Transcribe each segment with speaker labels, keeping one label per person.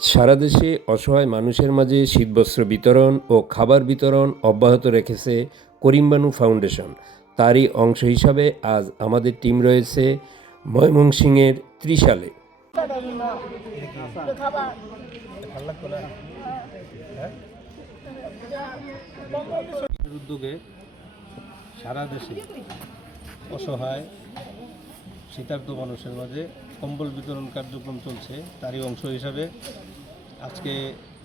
Speaker 1: সারা দেশে অসহায় মানুষের মাঝে শীতবস্ত্র বিতরণ ও খাবার বিতরণ অব্যাহত রেখেছে করিমবানু ফাউন্ডেশন। তারই অংশ হিসাবে আজ আমাদের টিম রয়েছে ময়মনসিংহের ত্রিশালে।
Speaker 2: উদ্যোগে সারা দেশে অসহায় শীতার্থ মানুষের মাঝে কম্বল বিতরণ কার্যক্রম চলছে, তারই অংশ হিসাবে আজকে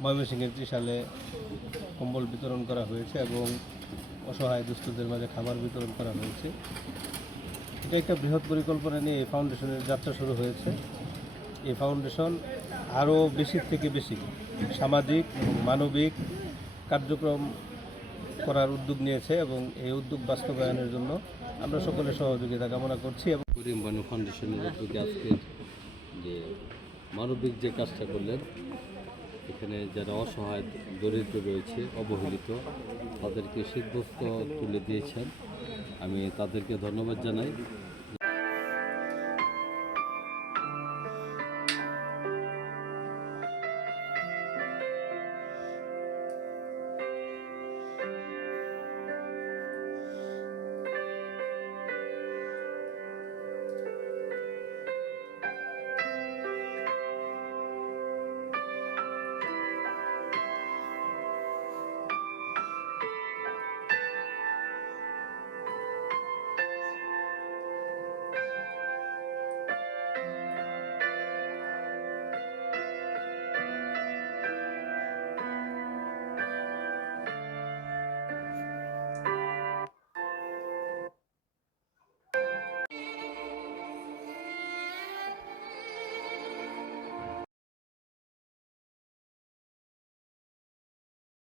Speaker 2: ময়মনসিংহের ত্রিশালে কম্বল বিতরণ করা হয়েছে এবং অসহায় দুস্থদের মাঝে খাবার বিতরণ করা হয়েছে। এটা একটা বৃহৎ পরিকল্পনা নিয়ে এই ফাউন্ডেশনের যাত্রা শুরু হয়েছে। এই ফাউন্ডেশন আরও বেশির থেকে বেশি সামাজিক, মানবিক কার্যক্রম করার উদ্যোগ নিয়েছে এবং এই উদ্যোগ বাস্তবায়নের জন্য আমরা সকলে সহযোগিতা কামনা করছি এবং
Speaker 3: করিম বানু ফাউন্ডেশনের উদ্যোগে যে মানবিক যে কাজটা করলেন, এখানে যারা অসহায়, দরিদ্র রয়েছে, অবহেলিত, তাদেরকে সিদ্ধস্ত তুলে দিয়েছেন। আমি তাদেরকে ধন্যবাদ জানাই।